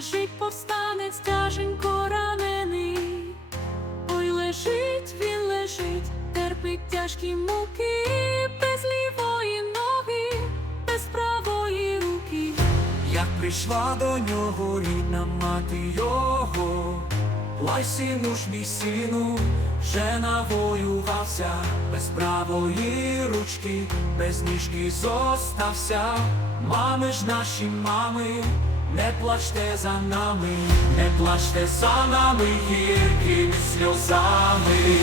лежить повстанець тяженько ранений. Ой, лежить, він лежить, терпить тяжкі муки, прийшла до нього рідна мати його, Лай сину ж мій сину, вже навоювався, без правої ручки, без ніжки зостався. Мами ж наші мами, не плачте за нами, не плачте за нами гіркими сльозами.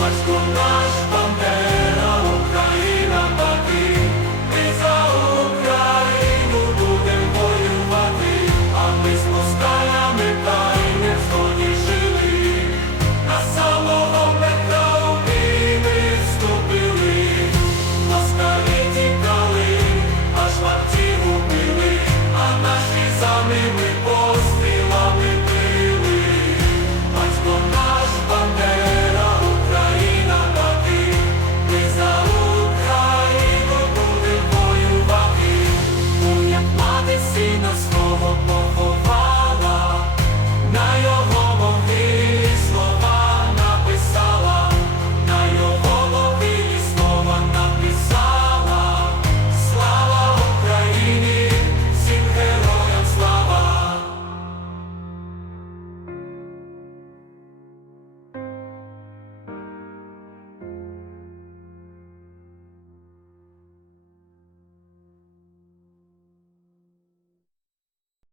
Батько наш Бандера, Amen.